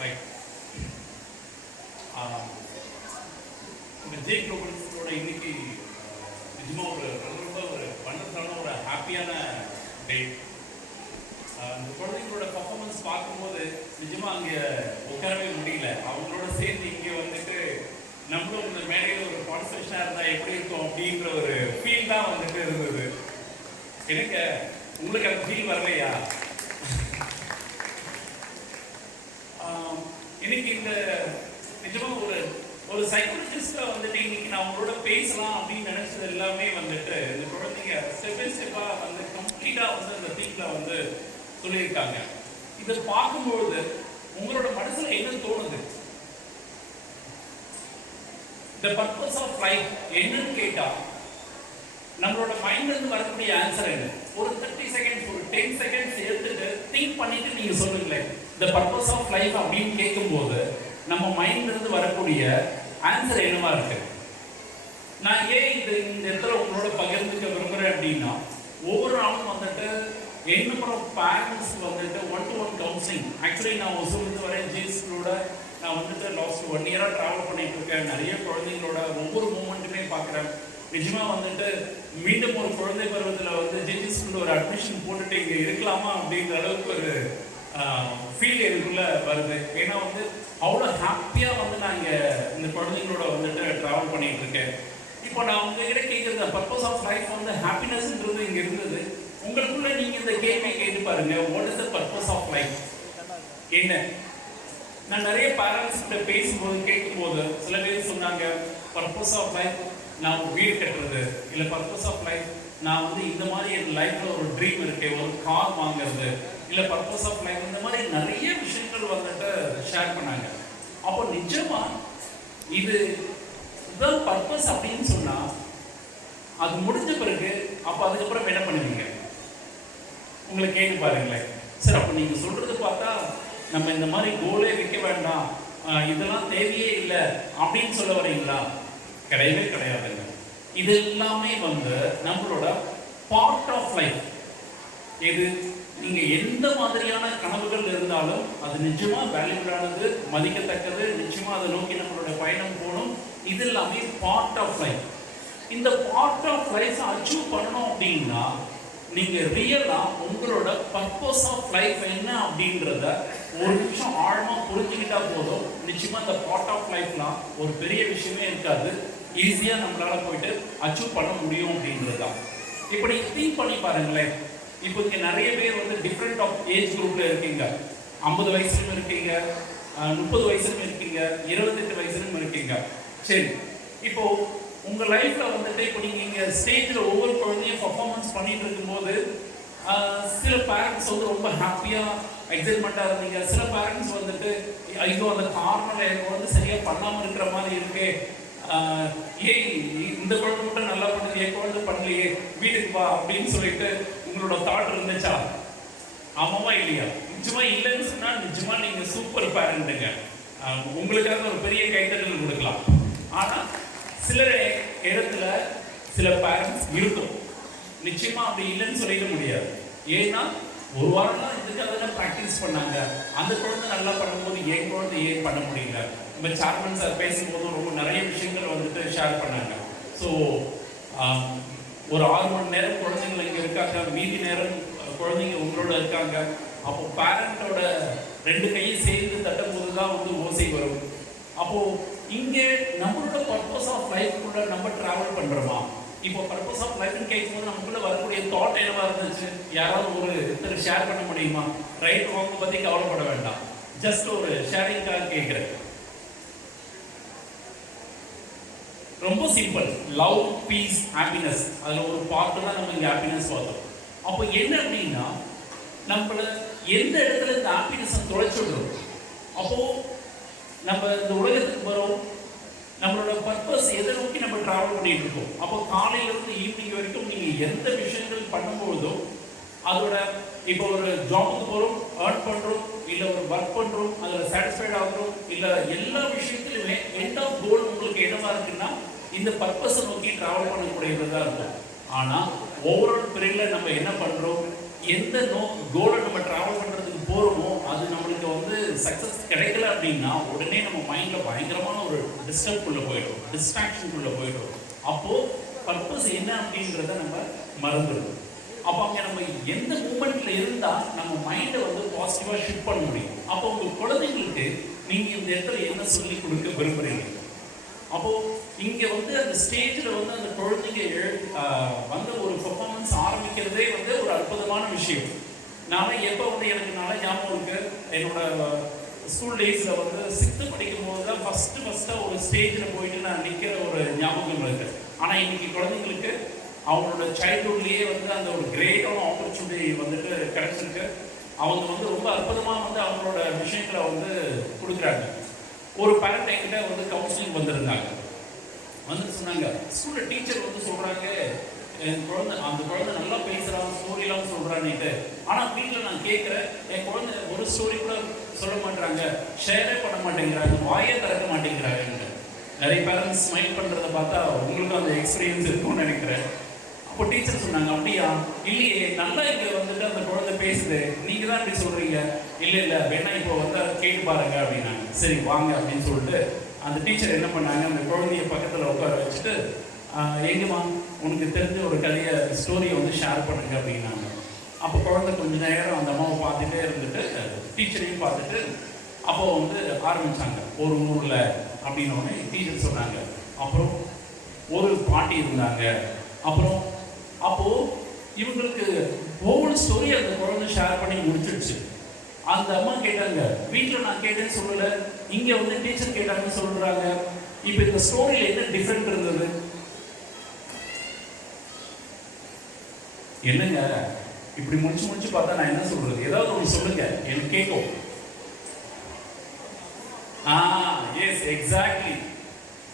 Right. இந்த J குளோபல்ஸோட இன்னைக்கு நிஜமாக ஒரு ரொம்ப ஒரு வண்டர்ஃபுல்லான ஒரு ஹாப்பியான டே. இந்த குழந்தைங்களோட பர்ஃபார்மன்ஸ் பார்க்கும்போது நிஜமாக அங்கே உட்காரவே முடியல. அவங்களோட சேர்ந்து இங்கே வந்துட்டு நம்மளும் இந்த மேடையில் ஒரு கான்சன்ட்ரேஷனாக இருந்தால் எப்படி இருக்கும் அப்படின்ற ஒரு ஃபீல் தான் வந்துட்டு இருந்தது எனக்கு. உங்களுக்கு அந்த ஃபீல் வரலையா? இன்னைக்கு இந்த நிஜமாக ஒரு ஒரு சைக்காலஜிஸ்டாக வந்துட்டு இன்னைக்கு நான் அவங்களோட பேசலாம் அப்படின்னு நினைச்சது எல்லாமே வந்துட்டு இந்த குழந்தைங்க ஸ்டெப் பை ஸ்டெப்பாக வந்து கம்ப்ளீட்டாக வந்து அந்த தீங்கில் வந்து சொல்லியிருக்காங்க. இதை பார்க்கும்பொழுது உங்களோட மனசுல என்ன தோணுது? த பர்பஸ் ஆஃப் லைஃப் என்னன்னு கேட்டா நம்மளோட மைண்ட்ல இருந்து வரக்கூடிய ஆன்சர் என்ன? ஒரு 30 செகண்ட்ஸ் ஒரு 10 செகண்ட்ஸ் எடுத்துட்டு திங்க் பண்ணிட்டு நீங்க சொல்லுங்களேன். த பர்பஸ் ஆஃப் லைஃப் அப்படின்னு கேட்கும்போது நம்ம மைண்ட்ல இருந்து வரக்கூடிய ஆன்சர் என்னவா இருக்கு? நான் ஏன் இந்த இடத்துல உங்களோட பகிர்ந்துக்க விரும்புறேன் அப்படின்னா, ஒவ்வொரு நாளும் வந்துட்டு என்னோட பேரண்ட்ஸ் வந்துட்டு 1-to-1 கவுன்சிலிங். ஆக்சுவலி நான் ஒசூர்லேருந்து வரேன். ஜிஎஸ்களோட நான் வந்துட்டு லாஸ்ட் 1 இயராக ட்ராவல் பண்ணிட்டு இருக்கேன். நிறைய குழந்தைங்களோட ஒவ்வொரு மூமெண்ட்டுமே பார்க்குறேன். நிஜமாக வந்துட்டு மீண்டும் ஒரு குழந்தை பருவத்தில் வந்து ஜிஜி ஸ்கூலில் ஒரு அட்மிஷன் போட்டுட்டு இங்கே இருக்கலாமா அப்படின்ற அளவுக்கு ஒரு ஃபீல் எனக்குள்ளே வருது. ஏன்னா வந்து அவ்வளோ ஹாப்பியாக வந்து நான் இங்கே இந்த குழந்தைங்களோட வந்துட்டு ட்ராவல் பண்ணிகிட்டு இருக்கேன். இப்போ நான் உங்ககிட்ட கேட்குறது பர்பஸ் ஆஃப் லைஃப் வந்து ஹாப்பினஸ்ன்றது இங்கே இருந்தது. உங்களுக்குள்ள நீங்க இந்த கேள்வியை கேட்டு பாருங்க, what is the purpose of life என்ன? நான் நிறைய பேரண்ட்ஸ் கிட்ட பேசும்போது கேட்கும்போது சில பேர் சொன்னாங்க, பர்பஸ் ஆஃப் லைஃப் நான் வீடு கட்டுறது, இல்லை பர்பஸ் ஆஃப் லைஃப் நான் வந்து இந்த மாதிரி என் லைஃப்ல ஒரு ட்ரீம் இருக்கு, ஒரு கார் வாங்குறது, இல்லை பர்பஸ் ஆஃப் லைஃப் இந்த மாதிரி நிறைய விஷயங்கள் வந்துட்டு ஷேர் பண்ணாங்க. அப்போ நிஜமா இது இதுதான் பர்பஸ் அப்படின்னு சொன்னா அது முடிஞ்ச பிறகு அப்போ அதுக்கப்புறம் என்ன பண்ணுவீங்க? உங்களை கேட்டு பாருங்களேன். சார் அப்போ நீங்கள் சொல்கிறது பார்த்தா நம்ம இந்த மாதிரி கோலே வைக்க வேண்டாம், இதெல்லாம் தேவையே இல்லை அப்படின்னு சொல்ல வரீங்களா? கிடையவே கிடையாதுங்க. இது எல்லாமே வந்து நம்மளோட பார்ட் ஆஃப் லைஃப். இது நீங்கள் எந்த மாதிரியான கனவுகள் இருந்தாலும் அது நிச்சயமாக வேல்யூபிளானது, மதிக்கத்தக்கது, நிச்சயமாக அதை நோக்கி நம்மளோட பயணம் போகணும். இது எல்லாமே பார்ட் ஆஃப் லைஃப். இந்த பார்ட் ஆஃப் லைஃப் அச்சீவ் பண்ணணும் அப்படின்னா நீங்கள் ரியலாக உங்களோட பர்பஸ் ஆஃப் லைஃப் என்ன அப்படின்றத ஒரு நிமிஷம் ஆழமாக புரிஞ்சுக்கிட்டா போதும். நிச்சயமாக இந்த பார்ட் ஆஃப் லைஃப்லாம் ஒரு பெரிய விஷயமே இருக்காது. ஈஸியாக நம்மளால் போயிட்டு அச்சீவ் பண்ண முடியும் அப்படின்றது தான். இப்போ நீங்கள் திங்க் பண்ணி பாருங்களேன். இப்போ இங்கே நிறைய பேர் வந்து டிஃப்ரெண்ட் ஆஃப் ஏஜ் குரூப்பில் இருக்கீங்க. 50 வயசுலையும் இருக்கீங்க, 30 வயசுலையும் இருக்கீங்க, 28 வயசுலையும் இருக்கீங்க. சரி, இப்போது உங்கள் லைஃப்பில் வந்துட்டு இப்போ நீங்கள் இங்கே ஸ்டேஜில் ஒவ்வொரு குழந்தையும் பர்ஃபார்மன்ஸ் பண்ணிட்டு இருக்கும்போது சில பேரண்ட்ஸ் வந்து ரொம்ப ஹாப்பியாக எக்ஸைட்மெண்ட்டாக இருந்தீங்க. சில பேரண்ட்ஸ் வந்துட்டு ஐயோ அந்த கார்னரில் எனக்கு வந்து சரியாக பண்ணாமல் இருக்கிற மாதிரி இருக்கு, ஏய் இந்த குழந்தை மட்டும் நல்லா பண்ணுது, என் குழந்தை பண்ணலையே, வீட்டுக்கு வா அப்படின்னு சொல்லிட்டு உங்களோட தாட் இருந்துச்சா? ஆமாவா இல்லையா? நிஜமா இல்லைன்னு சொன்னால் நிஜமாக நீங்கள் சூப்பர் பேரண்ட்டுங்க. உங்களுக்காக ஒரு பெரிய கைத்தட்டல் கொடுக்கலாம். ஆனால் சில இடத்துல சில பேரண்ட்ஸ் இருக்கும், நிச்சயமா அப்படி இல்லைன்னு சொல்லிட முடியாது. ஏன்னா ஒரு வாரம் தான் இதுக்காக தான் ப்ராக்டிஸ் பண்ணாங்க. அந்த குழந்தை நல்லா பண்ணும்போது என் குழந்தை ஏன் பண்ண முடியல? நம்ம சேர்மன் சார் பேசும்போது ரொம்ப நிறைய விஷயங்கள் வந்துட்டு ஷேர் பண்ணாங்க. ஸோ ஒரு 6 மணி நேரம் குழந்தைங்கள் இங்கே இருக்காங்க, மீதி நேரம் குழந்தைங்க உங்களோட இருக்காங்க. அப்போ பேரண்டோட 2 கையும் சேர்ந்து தட்டும்போது தான் வந்து ஓசை வரும். அப்போது இங்கே நம்மளோட பர்பஸ் ஆஃப் லைஃப்குள்ள நம்ம ட்ராவல் பண்ணுறோமா? இப்போ பர்பஸ் ஆஃப் லைஃப்னு கேட்கும்போது நமக்குள்ள வரக்கூடிய தாட் என்னவா இருந்துச்சு? யாராவது ஒரு ஷேர் பண்ண முடியுமா? ரைட் ராங் பற்றி கவலைப்பட வேண்டாம், ஜஸ்ட் ஒரு ஷேரிங்காக கேட்குறேன். ரொம்ப சிம்பிள், லவ், பீஸ், ஹாப்பினஸ். அதில் ஒரு பார்ட்டு தான் நம்ம இங்கே ஹாப்பினஸ் பார்த்தோம். அப்போ என்ன அப்படின்னா நம்மளை எந்த இடத்துல இந்த ஹாப்பினஸை தொலைச்சுடுறோம். அப்போது நம்ம இந்த உலகத்துக்கு வரோம், நம்மளோட பர்பஸ் எதை நோக்கி நம்ம ட்ராவல் பண்ணிட்டு இருக்கோம். அப்போ காலையிலேருந்து ஈவினிங் வரைக்கும் நீங்கள் எந்த விஷயங்கள் பண்ணும்போதும் அதோட இப்போ ஒரு ஜாபுக்கு போகிறோம், ஏர்ன் பண்ணுறோம், இல்லை ஒரு ஒர்க் பண்ணுறோம், அதில் சாட்டிஸ்ஃபைட் ஆகிறோம், இல்லை எல்லா விஷயத்துலையுமே எண்ட் ஆஃப் கோல் உங்களுக்கு என்னவா இருக்குன்னா இந்த பர்பஸை நோக்கி ட்ராவல் பண்ணக்கூடியதாக இருக்கும். ஆனால் ஓவரால் பீரியடில் நம்ம என்ன பண்ணுறோம், எந்த கோலை நம்ம ட்ராவல் பண்ணுறதுக்கு போகிறோமோ அது நம்மளுக்கு வந்து சக்ஸஸ் கிடைக்கல அப்படின்னா உடனே நம்ம மைண்ட்ல பயங்கரமான ஒரு டிஸ்டர்ப்குள்ள போயிடும், டிஸ்ட்ராக்ஷனுக்குள்ள போயிடும். அப்போ பர்பஸ் என்ன அப்படின்றத நம்ம மறந்துடும். அப்போ அங்கே நம்ம எந்த மூமெண்ட்ல இருந்தா நம்ம மைண்டை வந்து பாசிட்டிவா ஷிஃப்ட் பண்ண முடியும். அப்போ உங்க குழந்தைங்களுக்கு நீங்க இந்த இடத்துல என்ன சொல்லி கொடுக்க விரும்புறீங்க? அப்போ இங்க வந்து அந்த ஸ்டேஜில் வந்து அந்த குழந்தைங்க வந்து ஒரு பெர்ஃபார்மன்ஸ் ஆரம்பிக்கிறதே வந்து ஒரு அற்புதமான விஷயம். நான் எப்போ வந்து எனக்கு நல்லா ஞாபகம் இருக்கு, என்னோட ஸ்கூல் டேஸில் வந்து 6th படிக்கும் போது தான் ஃபஸ்ட்டாக ஒரு ஸ்டேஜில் போயிட்டு நான் நிற்கிற ஒரு ஞாபகம் இருக்கு. ஆனால் இன்னைக்கு குழந்தைங்களுக்கு அவங்களோட சைல்ட்ஹுட்லேயே வந்து அந்த ஒரு கிரேட்டான ஆப்பர்ச்சுனிட்டி வந்துட்டு கிடைச்சிருக்கு. அவங்க வந்து ரொம்ப அற்புதமாக வந்து அவங்களோட விஷயங்களை வந்து கொடுக்குறாங்க. ஒரு பேரண்ட் என்கிட்ட வந்து கவுன்சிலிங் வந்திருந்தாங்க. வந்து சொன்னாங்க, ஸ்கூலில் டீச்சர் வந்து சொல்கிறாங்க, என் குழந்தை அந்த குழந்தை நல்லா பேசுகிறான், ஸ்டோரிலாம் சொல்கிறான்னுட்டு. ஆனால் வீட்டில் நான் கேட்குறேன், என் குழந்தை ஒரு ஸ்டோரி கூட சொல்ல மாட்டேறாங்க, ஷேரே பண்ண மாட்டேங்கிறாங்க, வாயே திறக்க மாட்டேங்கிறாங்க. நிறைய பேரண்ட்ஸ் ஸ்மைல் பண்ணுறதை பார்த்தா உங்களுக்கும் அந்த எக்ஸ்பீரியன்ஸ் இருக்கும்னு நினைக்கிறேன். அப்போ டீச்சர் சொன்னாங்க, அப்படியா? இல்லையே, நல்லா இங்கே வந்துட்டு அந்த குழந்தை பேசுது, நீங்கள் தான் இப்படி சொல்கிறீங்க. இல்லை வேணா இப்போ வந்து கேட்டு பாருங்க அப்படின்னாங்க. சரி வாங்க அப்படின்னு சொல்லிட்டு அந்த டீச்சர் என்ன பண்ணாங்க, அந்த குழந்தைய பக்கத்தில் உட்கார வச்சுட்டு, எங்கேம்மா உனக்கு தெரிஞ்ச ஒரு கதையை ஸ்டோரியை வந்து ஷேர் பண்ணுங்க அப்படின்னாங்க. அப்போ குழந்தை கொஞ்சம் நேரம் அந்த அம்மாவை பார்த்துட்டே இருந்துட்டு டீச்சரையும் பார்த்துட்டு அப்போ வந்து ஆரம்பித்தாங்க. ஒரு ஊரில் அப்படின்னோடனே டீச்சர் சொன்னாங்க, அப்புறம் ஒரு பாட்டி இருந்தாங்க. அப்புறம் அப்போது இவங்களுக்கு ஒவ்வொரு ஸ்டோரி அந்த குழந்தை ஷேர் பண்ணி முடிச்சிடுச்சு. அந்த அம்மா கேட்டாங்க, வீட்டில் நான் கேட்டேன்னு சொல்லலை, இங்கே வந்து டீச்சர் கேட்டாங்கன்னு சொல்கிறாங்க. இப்போ இந்த ஸ்டோரியில் என்ன டிஃப்ரெண்ட் இருந்தது? என்னங்க இப்படி முடிச்சு பார்த்தா நான் என்ன சொல்றது? ஏதாவது ஒன்று சொல்லுங்க, எனக்கு கேட்கும். Yes exactly.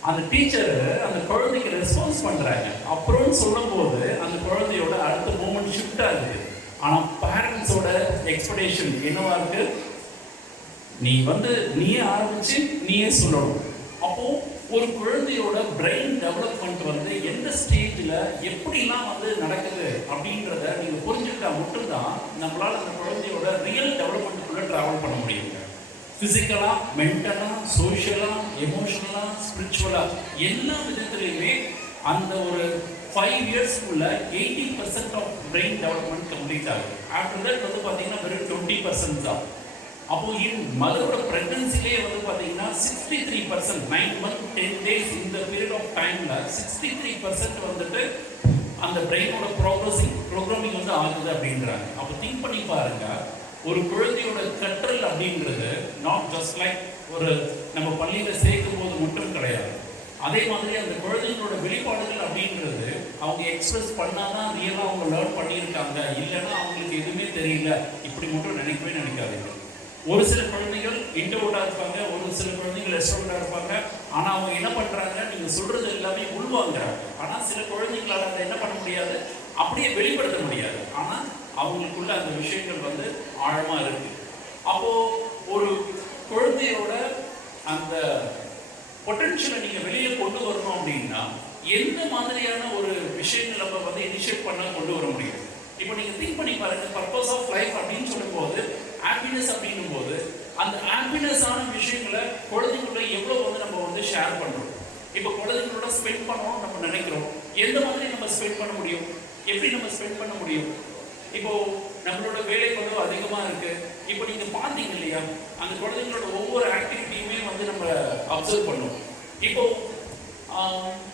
அந்த டீச்சர் அந்த குழந்தைக்கு ரெஸ்பான்ஸ் பண்றாங்க. அப்புறம் சொல்லும் போது அந்த குழந்தையோட அடுத்த மூமெண்ட் ஷிஃப்ட் ஆகுது. ஆனா பேரண்ட்ஸோட எக்ஸ்பெக்டேஷன் என்னவா இருக்கு? நீ வந்து நீயே ஆரம்பிச்சு நீயே சொல்லணும். அப்போ ஒரு குழந்தையோட பிரெயின் டெவலப்மெண்ட் வந்து எந்த ஸ்டேஜில் எப்படிலாம் வந்து நடக்குது அப்படின்றத நீங்கள் புரிஞ்சுக்கிட்டா மட்டும்தான் நம்மளால் அந்த குழந்தையோட ரியல் டெவலப்மெண்ட்டுக்குள்ளே ட்ராவல் பண்ண முடியும். ஃபிசிக்கலாக, மென்டலாக, சோஷியலாக, எமோஷனலாக, ஸ்பிரிச்சுவலாக எல்லா விதத்துலையுமே அந்த ஒரு 5 இயர்ஸ்க்குள்ள 80% ஆஃப் பிரெயின் டெவலப்மெண்ட் கம்ப்ளீட் ஆகுது. ஆஃப்டர் தட் வந்து பார்த்தீங்கன்னா வெறும் 20% தான். அப்போ மதரோட பிரெக்னன்சிலே வந்து பார்த்தீங்கன்னா 63%, 9 months 10 days இந்த பீரியட் ஆஃப் டைமில் 63% வந்துட்டு அந்த பிரெயினோட ப்ரோக்ராமிங் வந்து ஆகுது அப்படின்றாங்க. அப்போ திங்க் பண்ணி பாருங்க, ஒரு குழந்தையோட கற்றல் அப்படின்றது நாட் ஜஸ்ட் லைக் ஒரு நம்ம பள்ளியில் சேர்க்கும் போது மட்டும் கிடையாது. அதே மாதிரி அந்த குழந்தைங்களோட வெளிப்பாடுகள் அப்படின்றது அவங்க எக்ஸ்பிரஸ் பண்ணாதான் ரியலாக அவங்க லேர்ன் பண்ணியிருக்காங்க, இல்லைன்னா அவங்களுக்கு எதுவுமே தெரியல, இப்படி மட்டும் நினைக்கவே நினைக்காதீங்க. ஒரு சில குழந்தைகள் இன்ட்ரோவர்ட்டாக இருப்பாங்க, ஒரு சில குழந்தைகள் எக்ஸ்ட்ரோவர்ட்டாக இருப்பாங்க. ஆனால் அவங்க என்ன பண்ணுறாங்க, நீங்கள் சொல்கிறது எல்லாமே உள்வாங்கிறாங்க. ஆனால் சில குழந்தைங்களால் அதை என்ன பண்ண முடியாது, அப்படியே வெளிப்படுத்த முடியாது. ஆனால் அவங்களுக்குள்ள அந்த விஷயங்கள் வந்து ஆழமாக இருக்குது. அப்போது ஒரு குழந்தையோட அந்த பொட்டன்ஷியலை நீங்கள் வெளியே கொண்டு வரணும் அப்படின்னா எந்த மாதிரியான ஒரு விஷயங்கள் நம்ம வந்து இனிஷியேட் பண்ண கொண்டு வர முடியும்? இப்போ நீங்கள் திங்க் பண்ணி பாருங்க, பர்பஸ் ஆஃப் லைஃப் அப்படின்னு சொல்லும்போது ஹாப்பினஸ் அப்படின்னும் போது அந்த ஹாப்பினஸான விஷயங்களை குழந்தைங்களோட எவ்வளோ வந்து நம்ம வந்து ஷேர் பண்ணுறோம். இப்போ குழந்தைங்களோட ஸ்பெண்ட் பண்ணணும்னு நம்ம நினைக்கிறோம், எந்த மாதிரி நம்ம ஸ்பெண்ட் பண்ண முடியும், எப்படி நம்ம ஸ்பெண்ட் பண்ண முடியும்? இப்போ நம்மளோட வேலை பளு அதிகமாக இருக்கு. இப்போ நீங்கள் பார்த்தீங்க இல்லையா, அந்த குழந்தைங்களோட ஒவ்வொரு ஆக்டிவிட்டியுமே வந்து நம்ம அப்சர்வ் பண்ணோம்.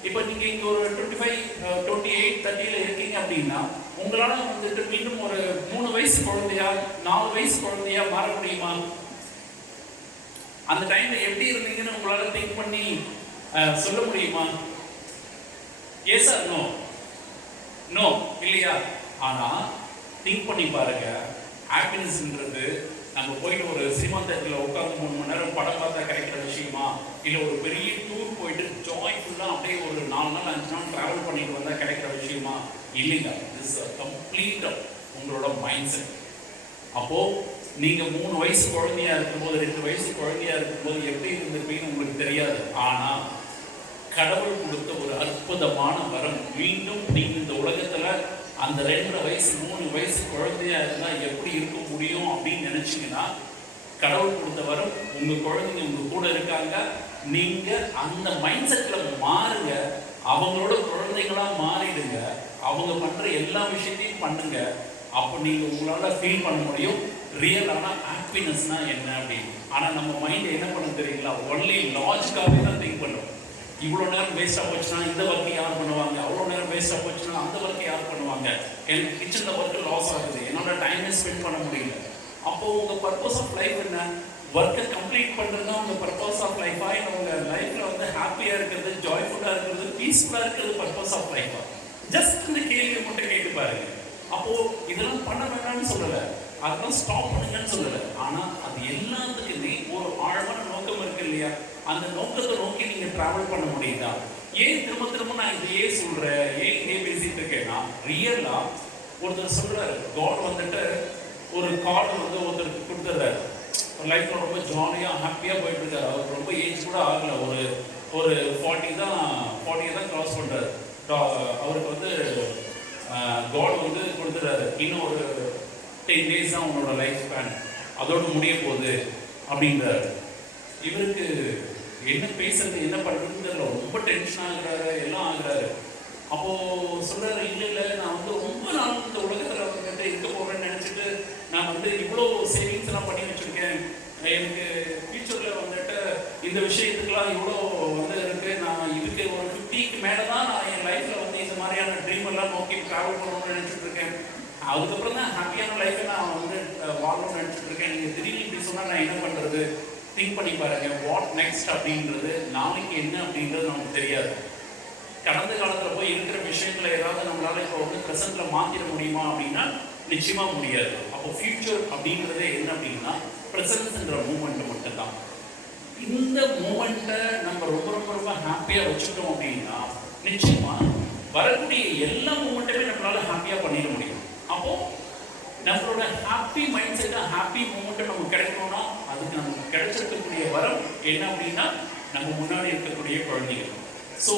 இப்போ நீங்கள் இங்கே ஒரு 25, 28, 30 இருக்கீங்க அப்படின்னா உங்களால் வந்துட்டு மீண்டும் ஒரு 3 வயசு குழந்தையா 4 வயசு குழந்தையா மாற முடியுமா? அந்த டைம்ல எப்படி இருந்தீங்கன்னு உங்களால திங்க் பண்ணி சொல்ல முடியுமா? S R no? நோ இல்லையா? ஆனா திங்க் பண்ணி பாருங்க, ஹாப்பினஸ்ன்றது நம்ம போயிட்டு ஒரு சினிமா தேட்டரில் உட்காந்து 3 மணி நேரம் படம் பார்த்தா கிடைக்கிற விஷயமா, இல்லை ஒரு பெரிய டூர் போயிட்டு ஜாய்ஃபுல்லாக அப்படியே ஒரு 4 நாள் 5 நாள் ட்ராவல் பண்ணிட்டு வந்தால் கிடைக்கிற விஷயமா? இல்லைங்க. திஸ் கம்ப்ளீட்டாக உங்களோட மைண்ட் செட். அப்போது நீங்கள் 3 வயசு குழந்தையா இருக்கும்போது 2 வயசு குழந்தையா இருக்கும்போது எப்படி இருந்திருப்பீங்கன்னு உங்களுக்கு தெரியாது. ஆனால் கடவுள் கொடுத்த ஒரு அற்புதமான வரம், மீண்டும் நீங்கள் இந்த உலகத்தில் அந்த 2 வயசு 3 வயசு குழந்தையா இருந்தால் எப்படி இருக்க முடியும் அப்படின்னு நினச்சிங்கன்னா கடவுள் கொடுத்த வரம். உங்க குழந்தைங்க உங்க கூட இருக்காங்க. நீங்க அந்த மைண்ட் செட்ல மாறுங்க. அவங்களோட குழந்தைங்களா மாறிடுங்க. அவங்க பண்ற எல்லா விஷயத்தையும் பண்ணுங்க. அப்போ நீங்க உங்களால ஃபீல் பண்ண முடியும் ரியலான ஹாப்பினஸ்னா என்ன அப்படின்னு. ஆனா நம்ம மைண்ட் என்ன பண்ண தெரியுங்களா, ஒன்லி லாஜிக்காவே தான் திங்க் பண்ணுவோம். இவ்வளோ நேரம் வேஸ்ட்டாக போச்சுன்னா இந்த ஒர்க்கை யார் பண்ணுவாங்க, அவ்வளோ நேரம் வேஸ்ட்டாக போச்சுன்னா அந்த ஒர்க்கை யார் பண்ணுவாங்க, எனக்கு கிச்சனில் ஒர்க்கு லாஸ் ஆகுது, என்னோட டைமை ஸ்பெண்ட் பண்ண முடியல. அப்போது உங்கள் பர்பஸ் ஆஃப் லைஃப் என்ன? ஒர்க்கை கம்ப்ளீட் பண்ணுறது தான் உங்கள் பர்பஸ் ஆஃப் லைஃபா, இல்லை உங்கள் லைஃப்பில் வந்து ஹாப்பியாக இருக்கிறது, ஜாய்ஃபுல்லாக இருக்கிறது, பீஸ்ஃபுல்லாக இருக்கிறது பர்பஸ் ஆஃப் லைஃபா? ஜஸ்ட் இந்த கேள்வியை மட்டும் கேட்டு பாருங்க. அப்போது இதெல்லாம் பண்ண வேண்டாம்னு சொல்லலை, அதெல்லாம் ஸ்டாப் பண்ணுங்கன்னு சொல்லலை. ஆனால் அது எல்லாத்துக்குமே ஒரு ஆழமான நோக்கம் இருக்கு இல்லையா? அந்த நோக்கத்தை நோக்கி நீங்க டிராவல் பண்ண முடியுதா? ஏன் திரும்ப திரும்ப நான் இதையே சொல்றேன், ஏன் இதே பேசிட்டு இருக்கேன்னா, ரியலா ஒருத்தர் சொல்றாரு, காட் வந்துட்டு ஒரு கார்டு வந்து ஒருத்தருக்கு கொடுத்துறாரு. லைஃப்ல ரொம்ப ஜாலியா ஹாப்பியா போயிட்டு இருக்காரு. அவருக்கு ரொம்ப ஏஜ் கூட ஆகல, ஒரு 40 தான் கிராஸ் பண்றாரு. அவருக்கு வந்து காட் வந்து கொடுத்துறாரு, இன்னும் ஒரு 10 days தான் உன்னோட லைஃப் ஸ்பேன், அதோடு முடிய போகுது அப்படின்றாரு. இவருக்கு என்ன பேசுறது, என்ன பண்ணுறதுன்னு தெரியல, ரொம்ப டென்ஷன் ஆகுறாரு, எல்லாம் ஆகுறாரு. அப்போது சொல்கிறாரு, இல்லை நான் வந்து ரொம்ப நாள் இந்த உலகத்தில் வந்துட்டு இருக்க போகிறேன்னு நினச்சிட்டு நான் வந்து இவ்வளோ சேவிங்ஸ் எல்லாம் பண்ணி வச்சுருக்கேன். எனக்கு ஃபியூச்சரில் வந்துட்டு இந்த விஷயத்துக்கெல்லாம் இவ்வளோ வந்து இருக்குது. நான் இதுக்கு ஒரு 50க்கு மேலே தான் நான் என் லைஃப்பில் வந்து இந்த மாதிரியான ட்ரீம் எல்லாம் நோக்கி ட்ராவல் பண்ணணும்னு நினச்சிட்டு இருக்கேன். அதுக்கப்புறம் தான் ஹாப்பியான லைஃப்பை நான் வந்து வாழணும்னு நினச்சிட்டு இருக்கேன். நீங்கள் திடீர்னு இப்படி சொன்னால் நான் என்ன பண்ணுறது? திங்க் பண்ணி பாருங்க, வாட் நெக்ஸ்ட் அப்படின்றது, நாளைக்கு என்ன அப்படின்றது நமக்கு தெரியாது. கடந்த காலத்தில் போய் இருக்கிற விஷயங்களை ஏதாவது நம்மளால இப்போ வந்து ப்ரெசென்ட்ல மாற்றிட முடியுமா அப்படின்னா நிச்சயமா முடியாது. அப்போ ஃபியூச்சர் அப்படின்றதே என்ன அப்படின்னா ப்ரெசன்ஸ்ன்ற மூமெண்ட் மட்டும்தான். இந்த மூமெண்ட்டை நம்ம ரொம்ப ரொம்ப ரொம்ப ஹாப்பியாக வச்சுட்டோம் அப்படின்னா நிச்சயமா வரக்கூடிய எல்லா மூமெண்ட்டுமே நம்மளால ஹாப்பியாக பண்ணிட முடியும். அப்போ நம்மளோட ஹாப்பி மைண்ட் செட்டை, ஹாப்பி மூமெண்ட்டை நமக்கு கிடைக்கணும்னா அதுக்கு நமக்கு கிடைச்சிருக்கக்கூடிய வரம் என்ன அப்படின்னா நம்ம முன்னாடி இருக்கக்கூடிய குழந்தைகள். ஸோ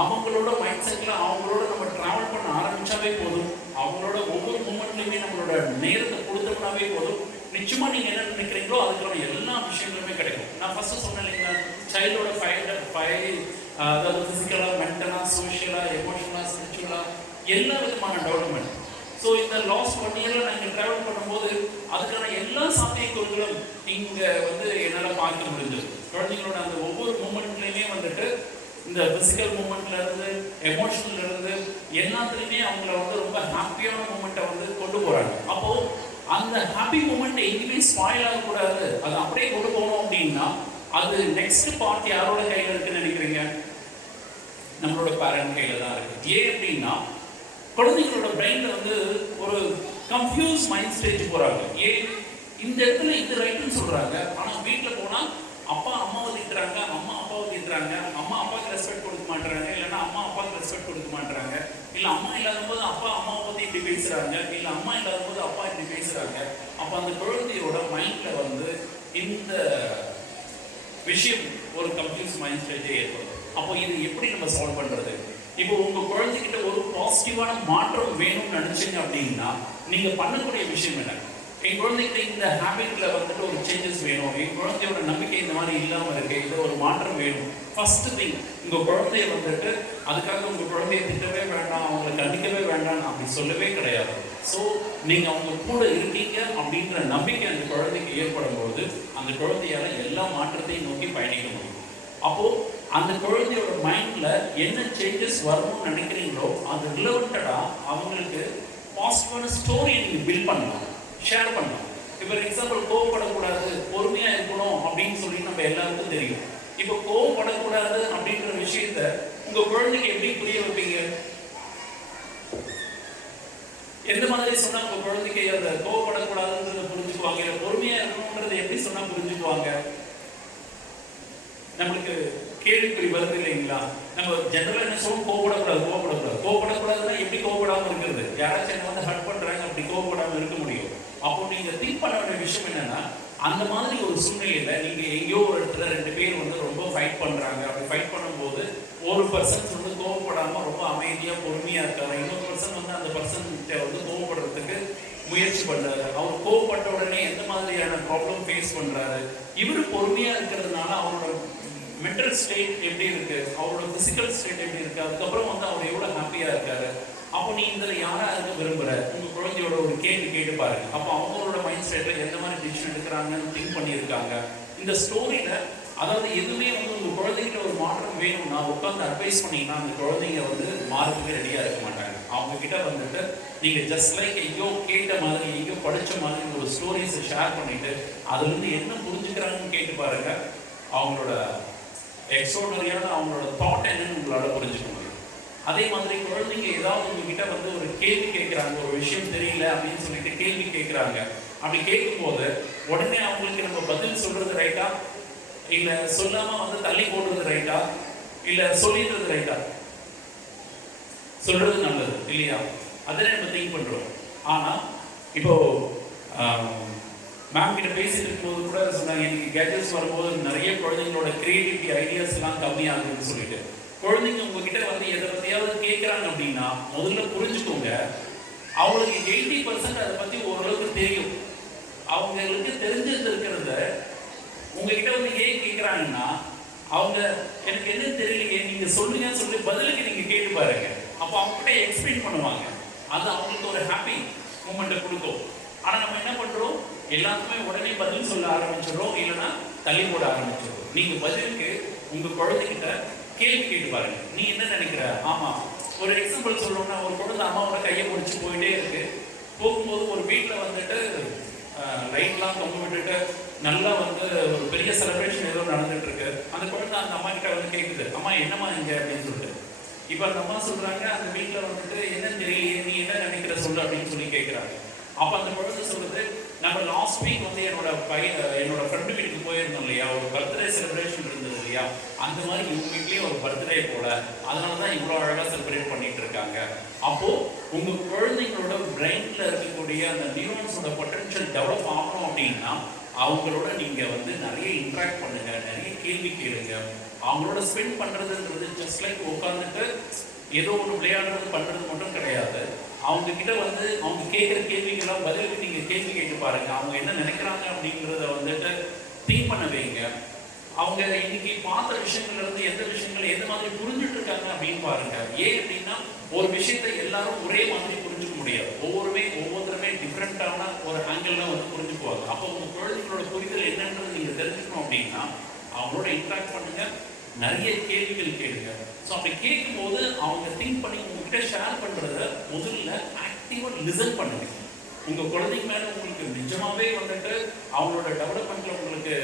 அவங்களோட மைண்ட் செட்டில் அவங்களோட நம்ம ட்ராவல் பண்ண ஆரம்பித்தாவே போதும், அவங்களோட ஒவ்வொரு மூமெண்ட்லையுமே நம்மளோட நேரத்தை கொடுத்தோம்னாவே போதும். நிச்சயமாக நீங்கள் என்ன நினைக்கிறீங்களோ அதுக்கான எல்லா விஷயங்களுமே கிடைக்கும். நான் ஃபஸ்ட்டு சொன்னேன் இல்லைங்களா, சைல்டோட அதாவது ஃபிசிக்கலாக, மென்டலாக, சோஷியலாக, எமோஷனலாக, ஸ்பிரிச்சுவலாக எல்லா விதமான டெவலப்மெண்ட். ஸோ இந்த லாஸ்ட் 1 இயரில் நாங்கள் ட்ராவல் பண்ணும்போது அதுக்கான எல்லா சாத்தியக்கூறுகளும் இங்கே வந்து என்னால் பார்க்க முடிஞ்சது. குழந்தைங்களோட அந்த ஒவ்வொரு மூமெண்ட்லேயுமே வந்துட்டு இந்த ஃபிசிக்கல் மூமெண்ட்லேருந்து, எமோஷனல்லேருந்து எல்லாத்துலேயுமே அவங்கள வந்து ரொம்ப ஹாப்பியான மூமெண்ட்டை வந்து கொண்டு போகிறாங்க. அப்போது அந்த ஹாப்பி மூமெண்ட் எங்கேயுமே ஸ்பாயில் ஆகக்கூடாது, அதை அப்படியே கொண்டு போகணும் அப்படின்னா அது நெக்ஸ்ட் பார்ட் யாரோட கையில் இருக்குன்னு நினைக்கிறீங்க? நம்மளோட பேரண்ட் கையில் தான் இருக்குது. ஏன் அப்படின்னா குழந்தைங்களோட பிரெயினில் வந்து ஒரு கன்ஃபியூஸ் மைண்ட் ஸ்டேஜ் போகிறாங்க. ஏன் இந்த இடத்துல இது ரைட்டுன்னு சொல்கிறாங்க, ஆனால் வீட்டில் போனால் அப்பா அம்மாவை திட்டுறாங்க, அம்மா அப்பாவை திட்டுறாங்க, அம்மா அப்பாவுக்கு ரெஸ்பெக்ட் கொடுக்க மாட்டுறாங்க, இல்லைன்னா அம்மா அப்பாவுக்கு ரெஸ்பெக்ட் கொடுக்க மாட்டுறாங்க, இல்லை அம்மா இல்லாத போது அப்பா அம்மாவை பற்றி இப்படி பேசுகிறாங்க, இல்லை அம்மா இல்லாத போது அப்பா இப்படி பேசுகிறாங்க. அப்போ அந்த குழந்தையோட மைண்டில் வந்து இந்த விஷயம் ஒரு கன்ஃபியூஸ் மைண்ட் ஸ்டேஜே ஏற்படும். அப்போ இது எப்படி நம்ம சால்வ் பண்ணுறது? இப்போ உங்கள் குழந்தைகிட்ட ஒரு பாசிட்டிவான மாற்றம் வேணும்னு நினச்சிங்க அப்படின்னா நீங்கள் பண்ணக்கூடிய விஷயம் என்ன? என் குழந்தைகிட்ட இந்த ஹேபிட்டில் வந்துட்டு ஒரு சேஞ்சஸ் வேணும், என் குழந்தையோட நம்பிக்கை இந்த மாதிரி இல்லாமல் இருக்கு, இந்த ஒரு மாற்றம் வேணும். ஃபர்ஸ்ட் திங், உங்கள் குழந்தைய வந்துட்டு அதுக்காக உங்கள் குழந்தைய திட்டவே வேண்டாம், அவங்களை கண்டிக்கவே வேண்டாம் அப்படி சொல்லவே கிடையாது. ஸோ நீங்கள் அவங்க கூட இருக்கீங்க அப்படின்ற நம்பிக்கை அந்த குழந்தைக்கு ஏற்படும் போது அந்த குழந்தையால எல்லா மாற்றத்தையும் நோக்கி பயணிக்க முடியும். அப்போது அந்த குழந்தையோட மைண்டில் என்ன சேஞ்சஸ் வரணும்னு நினைக்கிறீங்களோ அது ரிலவெண்டடாக அவங்களுக்கு பாசிட்டிவான ஸ்டோரியை நீங்கள் பில்ட் பண்ணலாம், ஷேர் பண்ணலாம். இப்போ எக்ஸாம்பிள், கோவப்படக்கூடாது, பொறுமையாக இருக்கணும் அப்படின்னு சொல்லி நம்ம எல்லாருக்கும் தெரியும். இப்போ கோவப்படக்கூடாது அப்படின்ற விஷயத்த உங்கள் குழந்தைக்கு எப்படி புரிய வைப்பீங்க? எந்த மாதிரி சொன்னால் உங்கள் குழந்தைக்கு அந்த கோவப்படக்கூடாதுன்றதை புரிஞ்சுக்குவாங்க, இல்லை பொறுமையாக இருக்கணுன்றதை எப்படி சொன்னால் புரிஞ்சுக்குவாங்க? நம்மளுக்கு கேள்விக்குறி வருது இல்லைங்களா? நம்ம ஜெனரலாக என்ன சொல்லுவோம், கோவப்படக்கூடாதுன்னா எப்படி கோவப்படாமல் இருக்கிறது? யாராச்சும் என்ன வந்து ஹர்ட் பண்ணுறாங்க, அப்படி கோவப்படாமல் இருக்க முடியும். அப்போ நீங்கள் திங்க் பண்ண வேண்டிய விஷயம் என்னன்னா, அந்த மாதிரி ஒரு சூழ்நிலையில் நீங்கள் எங்கேயோ ஒரு இடத்துல 2 பேர் வந்து ரொம்ப ஃபைட் பண்ணுறாங்க. அப்படி ஃபைட் பண்ணும்போது ஒரு பர்சன் வந்து கோவப்படாமல் ரொம்ப அமைதியாக பொறுமையாக இருக்காங்க, இன்னொரு பர்சன் வந்து அந்த பர்சன்கிட்ட வந்து கோவப்படுறதுக்கு முயற்சி பண்றாரு, அவர் கோவப்பட்ட உடனே எந்த மாதிரியான ப்ராப்ளம் ஃபேஸ் பண்றாரு, இவரு பொறுமையா இருக்கிறதுனால அவரோட மென்டல் ஸ்டேட் எப்படி இருக்கு, அவரோட பிசிக்கல் ஸ்டேட் எப்படி இருக்கு, அதுக்கப்புறம் வந்து அவர் எவ்வளவு ஹாப்பியா இருக்காரு. அப்போ நீ இதுல யாரா இருக்க விரும்புற, உங்க குழந்தையோட ஒரு கேள்வி கேட்டு பாருங்க. அப்போ அவங்களோட மைண்ட் செட்ல எந்த மாதிரி டிசிஷன் எடுக்கிறாங்கன்னு திங்க் பண்ணியிருக்காங்க. இந்த ஸ்டோரியில அதாவது எதுவுமே வந்து உங்க குழந்தைகிட்ட ஒரு மாற்றம் வேணும்னா உட்காந்து அட்வைஸ் பண்ணீங்கன்னா அந்த குழந்தைங்க வந்து மாறதுக்கு ரெடியா இருக்க மாட்டாங்க. அவங்க கிட்ட வந்துட்டு நீங்க ஜஸ்ட் லைக் எங்கேயோ கேட்ட மாதிரி எங்கேயோ படிச்ச மாதிரி ஒரு ஸ்டோரிஸை ஷேர் பண்ணிட்டு அதுல இருந்து என்ன புரிஞ்சுக்கிறாங்கன்னு கேட்டு பாருங்க. அவங்களோட எக்ஸ்ட்ராடனரியான அவங்களோட தாட் என்னன்னு உங்களால புரிஞ்சுக்க முடியும். அதே மாதிரி குழந்தைங்க ஏதாவது உங்ககிட்ட வந்து ஒரு கேள்வி கேட்குறாங்க, ஒரு விஷயம் தெரியல அப்படின்னு சொல்லிட்டு கேள்வி கேட்குறாங்க. அப்படி கேட்கும்போது உடனே அவங்களுக்கு நம்ம பதில் சொல்றது ரைட்டா, இல்ல சொல்லாம வந்து தள்ளி போடுறது ரைட்டா, இல்ல சொல்லிடுறது ரைட்டா? சொல்றது நல்லது இல்லையா? அதே நம்ம திங்க் பண்றோம். ஆனா இப்போ மேம் கிட்ட பேசிட்டு இருக்கும்போது கூட சொன்னாங்க, எனக்கு கேஜெட்ஸ் வரும்போது நிறைய குழந்தைங்களோட கிரியேட்டிவிட்டி ஐடியாஸ் எல்லாம் கம்மியாகுதுன்னு சொல்லிட்டு. குழந்தைங்க உங்ககிட்ட வந்து எதை பத்தியாவது கேட்குறாங்க அப்படின்னா முதல்ல புரிஞ்சுக்கோங்க, அவங்களுக்கு 80% அதை பத்தி ஓரளவுக்கு தெரியும். அவங்களுக்கு தெரிஞ்சது இருக்கிறத உங்ககிட்ட வந்து ஏன் கேட்குறாங்கன்னா அவங்க எனக்கு என்ன தெரியலையே நீங்க சொல்லுங்கன்னு சொல்லி பதிலுக்கு நீங்க கேட்டு பாருங்க. அப்போ அவங்ககிட்ட எக்ஸ்பிளைன் பண்ணுவாங்க. அது அவங்களுக்கு ஒரு ஹாப்பி மூமெண்ட்டை கொடுக்கும். ஆனால் நம்ம என்ன பண்றோம், எல்லாத்துக்குமே உடனே பதில் சொல்ல ஆரம்பிச்சிடுறோம், இல்லைன்னா தள்ளி போட ஆரம்பிச்சிடுறோம். நீங்க பதிலுக்கு உங்க குழந்தைகிட்ட கேள்வி கேட்டு பாருங்க. நீ என்ன நினைக்கிற? ஆமா, ஒரு எக்ஸாம்பிள் சொல்லணும்னா ஒரு குழந்தை அம்மாவோட கையை பிடிச்சி போயிட்டே இருக்கு. போகும்போது ஒரு வீட்டில் வந்துட்டு லைட்லாம் தொங்க விட்டுட்டு நல்லா வந்து ஒரு பெரிய செலிப்ரேஷன் ஏதோ நடந்துட்டு இருக்கு. அந்த குழந்தை அந்த அம்மா கிட்ட வந்து கேட்குது, அம்மா என்னம்மா இங்க அப்படின்னு சொல்லிட்டு. இப்போ அந்த அம்மா சொல்றாங்க, அந்த வீட்டில் வந்துட்டு என்ன தெரியலையே, நீ என்ன நினைக்கிற சொல்லு அப்படின்னு சொல்லி கேட்குறாங்க. அப்போ அந்த குழந்தை சொல்லுது, நம்ம லாஸ்ட் வீக் வந்து என்னோட ஃப்ரெண்டு வீட்டுக்கு போயிருந்தோம் இல்லையா, ஒரு பர்த்டே செலிப்ரேஷன் இருந்தது இல்லையா, அந்த மாதிரி இவங்க வீட்லேயும் ஒரு பர்த்டே போல, அதனால தான் இவ்வளோ அழகாக செலிப்ரேட் பண்ணிட்டு இருக்காங்க. அப்போ உங்க குழந்தைங்களோட பிரெயின்ல இருக்கக்கூடிய அந்த நியூரான்ஸோட பொட்டன்ஷியல் டெவலப் ஆகணும் அப்படின்னா அவங்களோட நீங்க வந்து நிறைய இன்ட்ராக்ட் பண்ணுங்க, நிறைய கேள்வி கேளுங்க. அவங்களோட ஸ்பெண்ட் பண்றதுன்றது ஜஸ்ட் லைக் உட்காந்துட்டு ஏதோ ஒன்று விளையாடுறது பண்றது மட்டும் கிடையாது. அவங்க கிட்ட வந்து அவங்க கேட்குற கேள்விகள்லாம் பதிலுக்கு நீங்க கேள்வி கேட்டு பாருங்க. அவங்க என்ன நினைக்கிறாங்க அப்படிங்கிறத வந்துட்டு திங்க் பண்ண வைங்க. அவங்க இன்னைக்கு பார்த்த விஷயங்கள்ல இருந்து எந்த விஷயங்கள் எந்த மாதிரி புரிஞ்சுட்டு இருக்காங்க அப்படின்னு பாருங்க. ஏன் அப்படின்னா ஒரு விஷயத்தை எல்லாரும் ஒரே மாதிரி புரிஞ்சுக்க முடியாது. ஒவ்வொருத்தருமே டிஃப்ரெண்டான ஒரு ஆங்கிள் வந்து புரிஞ்சுக்குவாங்க. அப்போ உங்க குழந்தைங்களோட புரிதல் என்னன்றது நீங்க தெரிஞ்சுக்கணும் அப்படின்னா அவங்களோட இன்ட்ராக்ட் பண்ணுங்க, நிறைய கேள்விகள் கேளுங்க. ஸோ அப்படி கேட்கும்போது அவங்க திங்க் பண்ணி உங்ககிட்ட ஷேர் பண்றத முதல்ல ஆக்டிவா லிசன் பண்ணுங்க. உங்க குழந்தைங்க மேல உங்களுக்கு நிஜமாவே வந்துட்டு அவங்களோட டெவலப்மெண்ட்ல உங்களுக்கு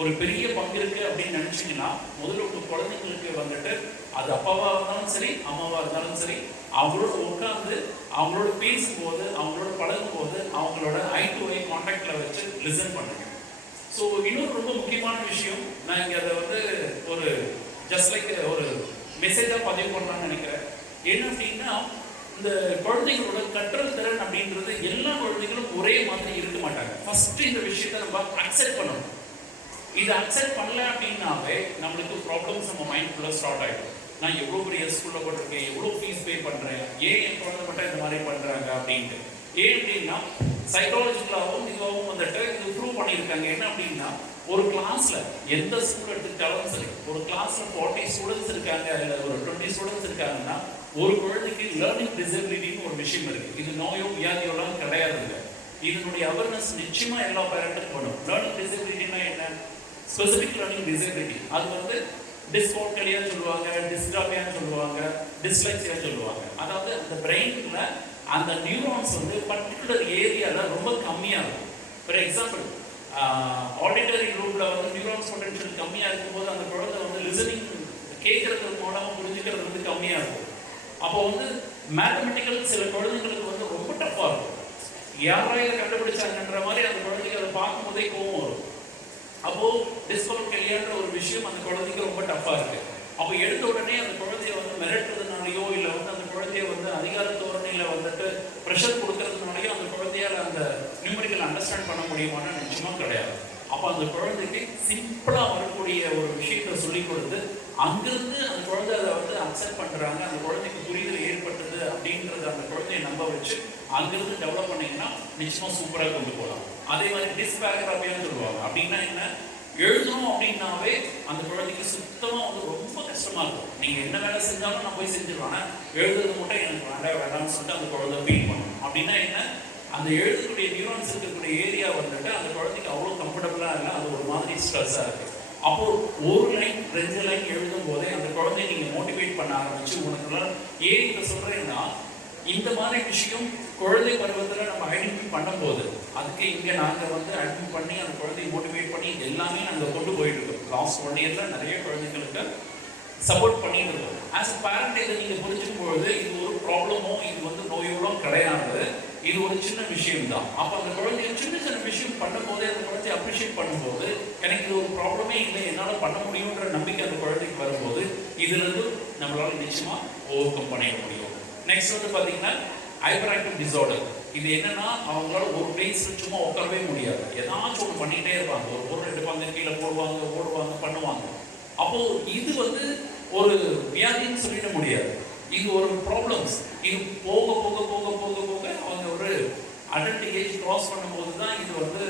ஒரு பெரிய பங்கு இருக்கு அப்படின்னு நினைச்சீங்கன்னா முதல்ல உங்க குழந்தைங்களுக்கு வந்துட்டு அது அப்பாவா இருந்தாலும் சரி அம்மாவா இருந்தாலும் சரி அவங்களோட உட்கார்ந்து அவங்களோட பேசும்போது அவங்களோட பழகும் போது அவங்களோட ஐ டு ஐ கான்டாக்ட்ல வச்சு லிசன் பண்ணுங்க. ஸோ இன்னொரு ரொம்ப முக்கியமான விஷயம், நான் இங்கே அதை வந்து ஒரு ஜஸ்ட் லைக் ஒரு மெசேஜாக பதிவு பண்ணலாம்னு நினைக்கிறேன். என்ன அப்படின்னா இந்த குழந்தைங்களோட கற்றல் திறன் அப்படின்றது எல்லா குழந்தைகளும் ஒரே மாதிரி இருக்க மாட்டாங்க. ஃபர்ஸ்ட் இந்த விஷயத்தை நம்ம அக்செப்ட் பண்ணணும். இதை அக்செப்ட் பண்ணல அப்படின்னாவே நம்மளுக்கு ப்ராப்ளம்ஸ் நம்ம மைண்ட்குள்ளே ஸ்டார்ட் ஆகிடும். நான் எவ்வளோ பெரிய ஸ்கூலில் போட்டிருக்கேன், எவ்வளோ ஃபீஸ் பே பண்ணுறேன், ஏன் என் குழந்தை மட்டும் இந்த மாதிரி பண்ணுறாங்க அப்படின்ட்டு. ஏன் அப்படின்னா சைக்காலஜிக்கலாகவும் இதுவாகவும் வந்துட்டு இது ப்ரூவ் பண்ணியிருக்காங்க. என்ன அப்படின்னா ஒரு கிளாஸ்ல எந்த ஸ்கூல் எடுத்துக்கிட்டாலும் சரி, ஒரு கிளாஸ்ல 40 ஸ்டூடெண்ட்ஸ் இருக்காங்க, இல்லை ஒரு 20 ஸ்டூடெண்ட்ஸ் இருக்காங்கன்னா ஒரு குழந்தைக்கு லேர்னிங் டிசபிலிட்டின்னு ஒரு விஷயம் இருக்கு. இது நோயோ வியாதியோலாம் கிடையாதுங்க. இதனுடைய அவேர்னஸ் நிச்சயமா எல்லா பேரண்ட்டுக்கும் பண்ணும். லேர்னிங் டிசபிலிட்டினா என்ன? Specific learning disability. அது வந்து டிஸ்கால்குலியான்னு சொல்லுவாங்க, டிஸ்கிராபியான்னு சொல்லுவாங்க, டிஸ்லெக்சியான்னு சொல்லுவாங்க. அதாவது அந்த பிரெயின்ல அந்த நியூரான்ஸ் வந்து பர்டிகுலர் ஏரியால ரொம்ப கம்மியா இருக்கும். ஃபார் எக்ஸாம்பிள் ஆடிட்டரி லோப்ல வந்து நியூரான்ஸ் பொட்டன்ஷியல் கம்மியா இருக்கும்போது அந்த குழந்தை வந்து லிசனிங் கேட்கறது மூலமா புரிஞ்சுக்கிறது வந்து கம்மியா இருக்கும். அப்போ வந்து மேத்தமெட்டிக்கல் சில குழந்தைங்களுக்கு வந்து ரொம்ப டஃப்பா இருக்கும். யாரா இதை கண்டுபிடிச்சாங்கன்ற மாதிரி அந்த குழந்தைக்கு அதை பார்க்கும் போதே கோவம் வரும். அப்போ டிஸ்கால்குலியான்ற ஒரு விஷயம் அந்த குழந்தைக்கு ரொம்ப டஃப்பா இருக்கு. அப்போ எடுத்த உடனே அந்த குழந்தைய வந்து மிரட்டுறதுனாலையோ இல்லை வந்து அந்த குழந்தைய வந்து அதிகார தோரணையில வந்துட்டு ப்ரெஷர் கொடுக்கறதுனாலையோ அந்த குழந்தையால அந்த நியூமரிக்கல் அண்டர்ஸ்டாண்ட் பண்ண முடியுமான்னு நிச்சயமா கிடையாது. அப்போ அந்த குழந்தைக்கு சிம்பிளா வரக்கூடிய இருக்கக்கூடிய ஒரு விஷயத்தை சொல்லிக் கொடுத்து அங்கிருந்து அந்த குழந்தை அதை வந்து அக்செப்ட் பண்ணுறாங்க, அந்த குழந்தைக்கு புரிதல் ஏற்பட்டது அப்படின்றத அந்த குழந்தைய நம்ப வச்சு அங்கிருந்து டெவலப் பண்ணிங்கன்னா நிச்சயமாக சூப்பராக கொண்டு போகலாம். அதே மாதிரி டிஸ்பேராகிராஃபியான்னு சொல்லுவாங்க. அப்படின்னா என்ன, எழுதணும் அப்படின்னாவே அந்த குழந்தைக்கு சுத்தமாக வந்து ரொம்ப கஷ்டமாக இருக்கும். நீங்கள் என்ன வேலை செஞ்சாலும் நான் போய் செஞ்சிருவேன், ஆனால் எழுதுறது மட்டும் எனக்கு வேண்டாம்னு சொல்லிட்டு அந்த குழந்தை ஃபீல் பண்ணணும். அப்படின்னா என்ன, அந்த எழுதக்கூடிய நியூரான்ஸ் இருக்கக்கூடிய ஏரியா வந்துட்டு அந்த குழந்தைக்கு அவ்வளோ கம்ஃபர்டபுளாக இல்லை, அது ஒரு மாதிரி ஸ்ட்ரெஸ்ஸாக இருக்குது. அப்போ ஒரு லைன் 2 லைன் எழுதும் போதே அந்த குழந்தைய நீங்கள் மோட்டிவேட் பண்ண ஆரம்பிச்சு உனக்குலாம் ஏன் இதை சொல்கிறேன்னா, இந்த மாதிரி விஷயம் குழந்தை பருவத்தில் நம்ம ஐடென்டிஃபை பண்ணும்போது அதுக்கு இங்கே நாங்கள் வந்து ஐடென்டிஃபை பண்ணி அந்த குழந்தையை மோட்டிவேட் பண்ணி எல்லாமே நாங்கள் கொண்டு போயிட்டு இருக்கோம். லாஸ்ட் 1 இயரில் நிறைய குழந்தைங்களுக்கு சப்போர்ட் பண்ணிட்டு இருக்கோம். ஆஸ் அ பேரண்ட் இதை நீங்கள் புரிஞ்சுக்கும் பொழுது இது ஒரு ப்ராப்ளமோ இது வந்து நோயோட கிடையாது, இது ஒரு சின்ன விஷயம் தான். அப்போ அந்த குழந்தைய சின்ன சின்ன விஷயம் பண்ணும்போதே அந்த குழந்தைய அப்ரிஷியேட் பண்ணும்போது எனக்கு இது ஒரு ப்ராப்ளமே இல்லை, என்னால் பண்ண முடியுன்ற நம்பிக்கை அந்த குழந்தைக்கு வரும்போது இதுலேருந்து நம்மளால் நிச்சயமாக ஓவர் கம் பண்ணிட முடியும். நெக்ஸ்ட் வந்து பார்த்தீங்கன்னா ஹைப்பர் ஆக்டிவ் டிசார்டர். இது என்னன்னா அவங்களால ஒரு பிளேஸ்ல சும்மா உட்காரவே முடியாது, ஏதாச்சும் ஒன்று பண்ணிகிட்டே இருப்பாங்க. ஒரு பொருள் எடுப்பாங்க, கீழே போடுவாங்க, ஓடுவாங்க, பண்ணுவாங்க. அப்போ இது வந்து ஒரு வியாதின்னு சொல்லிட முடியாது, இது ஒரு ப்ராப்ளம்ஸ். இது போக போக போக போக போக அவங்க ஒரு அடல்ட் ஏஜ் கிராஸ் பண்ணும்போது தான் இது வந்து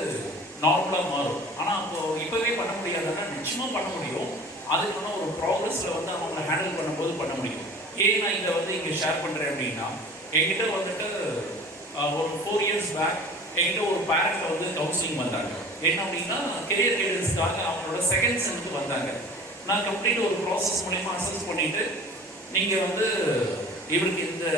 நார்மலாக மாறும். ஆனால் அப்போ இப்போவே பண்ண முடியாதுன்னா நிச்சயமாக பண்ண முடியும். அதுக்கான ஒரு ப்ராக்ரஸில் வந்து அவங்க ஹேண்டில் பண்ணும்போது பண்ண முடியும். ஏன் நான் இதை வந்து இங்கே ஷேர் பண்ணுறேன் அப்படின்னா, என்கிட்ட வந்துட்டு ஒரு 4 இயர்ஸ் பேக் என்கிட்ட ஒரு பேரண்ட் வந்து கவுன்சிலிங் வந்தாங்க. என்ன அப்படின்னா கெரியர் கைடன்ஸ்க்காக அவங்களோட செகண்ட் செம்க்கு வந்தாங்க. நான் கம்ப்ளீட் ஒரு ப்ராசஸ் மூலயமா அசஸ் பண்ணிவிட்டு நீங்கள் வந்து இவருக்கு இந்த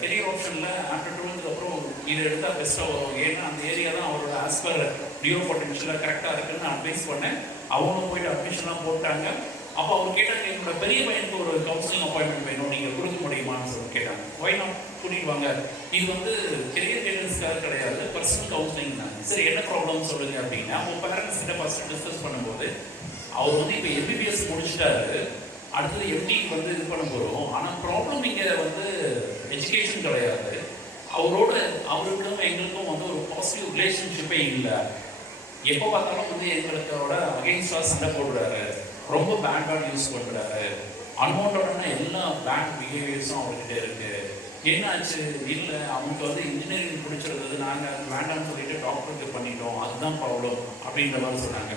கெரியர் ஆப்ஷனில் ஆஃப்டர் 12க்கு அப்புறம் இதை எடுத்தால் பெஸ்ட்டாக வரும், ஏன்னா அந்த ஏரியா தான் அவரோட ஆஸ்பர் டியோ பொட்டன்ஷியலாக கரெக்டாக இருக்குன்னு அட்வைஸ் பண்ணேன். அவங்களும் போயிட்டு அட்மிஷன்லாம் போட்டாங்க. அப்போ அவர் கேட்டாங்க, என்னோட பெரிய பையனுக்கு ஒரு கவுன்சிலிங் அப்பாயின்மெண்ட் வேணும், நீங்கள் கொடுக்க முடியுமான்னு சொல்லி கேட்டாங்க. ஒய் நான் கூட்டிகிட்டு வாங்க, இது வந்து கெரியர் கைடன்ஸ்க்காக கிடையாது, பர்சனல் கவுன்சிலிங் தான். சரி என்ன ப்ராப்ளம் சொல்லுங்க அப்படின்னா, அவங்க பேரண்ட்ஸ் கிட்ட ஃபர்ஸ்ட் டிஸ்கஸ் பண்ணும்போது அவர் வந்து இப்போ எம்பிபிஎஸ் முடிச்சுட்டாரு, அடுத்தது எம்டி வந்து இது பண்ண போகிறோம். ஆனால் ப்ராப்ளம் இங்கே வந்து எஜுகேஷன் கிடையாது, அவருக்கும் எங்களுக்கும் வந்து ஒரு பாசிட்டிவ் ரிலேஷன்ஷிப்பே இல்லை. எப்போ பார்த்தாலும் வந்து எங்களுக்கோட அகெயின்ஸ்டாக சண்டை போடுறாரு, ரொம்ப பேட் வேர்ட் யூஸ் பண்ணுறாரு, அன்வான்டான எல்லா பேட் பிஹேவியர்ஸும் அவர்கிட்ட இருக்குது. என்னாச்சு, இல்லை அவங்களுக்கு வந்து இன்ஜினியரிங் பிடிச்சிருந்தது, நாங்கள் வேண்டாம்னு சொல்லிட்டு டாக்டருக்கு பண்ணிட்டோம், அதுதான் ப்ராப்ளம் அப்படின்ற மாதிரி சொன்னாங்க.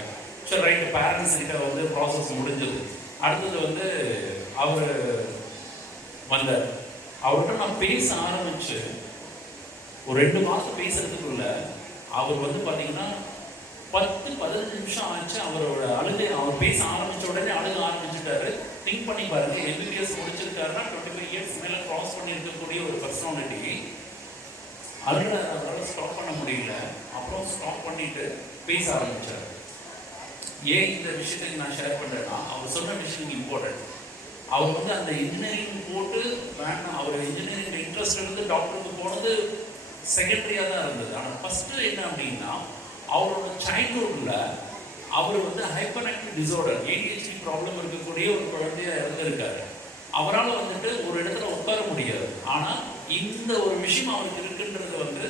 சரி ரைட்டு, பேரண்ட்ஸ் கிட்ட வந்து ப்ராசஸ் முடிஞ்சது. அடுத்தது வந்து அவர் வந்தார். அவர்கிட்ட நான் பேச ஆரம்பித்து ஒரு 2 மாதம் பேசுறதுக்குள்ள அவர் வந்து பார்த்தீங்கன்னா 10-15 நிமிஷம் ஆச்சு. அவரோட அவர் பேச ஆரம்பித்த உடனே அழுக ஆரம்பிச்சுட்டாரு. திங்க் பண்ணி பாருங்க, எம்பிபிஎஸ் முடிச்சிருக்காருன்னா 25 இயர்ஸ் மேலே கிராஸ் பண்ணியிருக்கக்கூடிய ஒரு பர்சனாலிட்டி அவரால் ஸ்டாப் பண்ண முடியல. அப்புறம் ஸ்டாப் பண்ணிட்டு பேச ஆரம்பித்தார். ஏன் இந்த விஷயத்துக்கு நான் ஷேர் பண்ணுறேன்னா, அவர் சொன்ன விஷயம் இம்பார்ட்டன்ட். அவர் வந்து அந்த இன்ஜினியரிங் போட்டு வேண்டாம், அவர் இன்ஜினியரிங் இன்ட்ரெஸ்ட் இருந்து டாக்டருக்கு போனது செகண்டரியாக தான் இருந்தது. ஆனால் ஃபஸ்ட்டு என்ன அப்படின்னா, அவரோட சைல்ட்ஹுட்டில் அவர் வந்து hyper active disorder ADHD problem இருக்கக்கூடிய ஒரு குழந்தைய இருந்திருக்காரு. அவரால் வந்துட்டு ஒரு இடத்துல உட்கார முடியாது. ஆனால் இந்த ஒரு விஷயம் அவருக்கு இருக்குன்றது வந்து